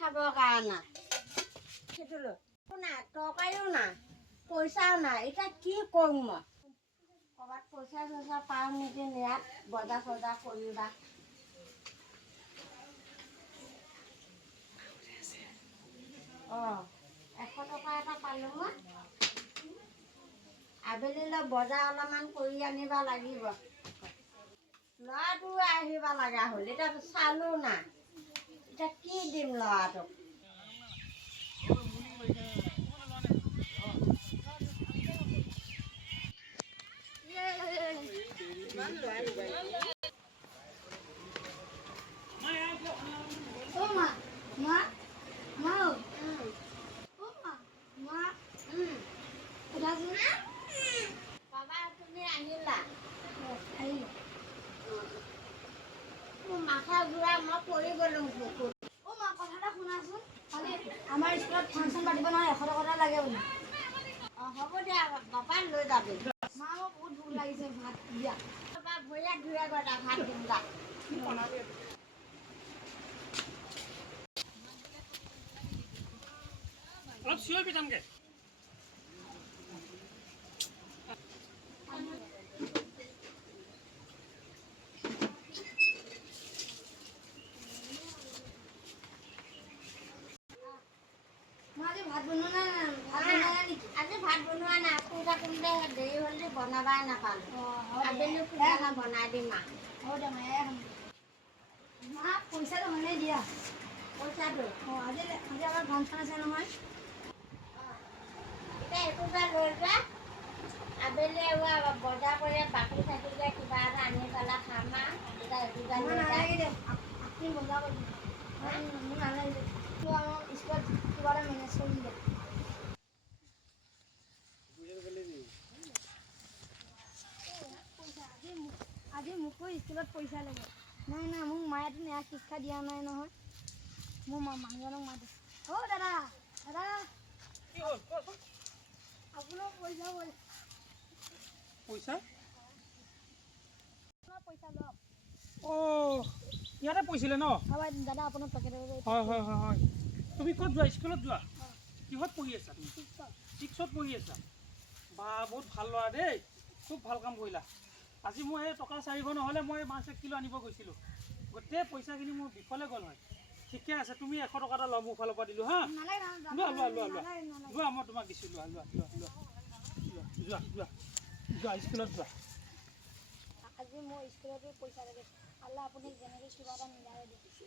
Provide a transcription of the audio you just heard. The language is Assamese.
খাবৰ কাৰণে সেইটো লৈ নাই তৰকাৰীও নাই পইচাও নাই এতিয়া কি কৰোঁ মই ক'ৰবাত পইচা চইচা পাওঁ নেকি ইয়াত বজাৰ চজাৰ কৰিবা অঁ 100 টকা এটা পালোঁ মই আবেলিলৈ বজাৰ অলপমান কৰি আনিব লাগিব ল'ৰাটো আহিব লগা হ'ল এতিয়া চালোঁ নাই এতিয়া কি দিম ল'ৰাটোক বাবা তুমি আহিলা মাথা ঘূৰা মই পৰি গ'লো পুকুৰত মা কথা এটা শুনাচোন কালি আমাৰ স্কুলত ফাংচন পাতিব নহয় 100 টকা লাগে বোলে অঁ হ'ব দিয়া বাবা লৈ যাবি মা মোৰ বহুত ভোক লাগিছে ভাত দিয়া বাবা ভৰিয়া ধুই গৈ ভাত দিম যা অলপ চিঞৰ পিটামগে আজি ভাত বনোৱা নাই নেকি আজি ভাত বনোৱা নাই শুই থাকোঁতে দেৰি হ'ল যে বনাবাই নাপালোঁ আবেলি সোনকালে বনাই দিম হ'ব দে মা পইচাটো মানে দিয়া পইচাটো অঁ আজি আমাৰ ফাংচন আছে নহয় এতিয়া এইটোকে লৈ যোৱা আবেলি বজাৰ কৰি বাকী থাকিলে কিবা এটা আনি পেলাই খাম এতিয়া এইটোকে লৈ যোৱা নালাগে দে আপুনি বজাৰ কৰিব মোৰ নালাগে আমাৰ স্কুলত কিবা এটা মেনেজ কৰি দিলে আজি মোকো স্কুলত পইচা লাগে নাই মোক মায়েতো নেয়া শিক্ষা দিয়া নাই নহয় মোৰ মানুহজনক মাতি অ' দাদা আপোনাৰ পইচা পইচা লওক অঁ ইয়াতে পঢ়িছিলে ন দাদা আপোনাৰ পেকেটৰ হয় তুমি ক'ত যোৱা স্কুলত যোৱা কিহত পঢ়ি আছা তুমি 6ত পঢ়ি আছা বা বহুত ভাল ল'ৰা দেই খুব ভাল কাম কৰিলা আজি মই এই টকা 400 নহ'লে মই মাছ 1 কিলো আনিব গৈছিলোঁ গোটেই পইচাখিনি মোৰ বিফলে গ'ল হয় ঠিকে আছে তুমি 100 টকা এটা লোৱা মোৰ ফালৰ পৰা দিলোঁ হা লোৱা মই তোমাক দিছোঁ লোৱা স্কুলত যোৱা আজি মোৰ স্কুলতো পইচা লাগে আল্লাহ আপুনি যেনেকৈ কিবা এটা মিলাই দিছে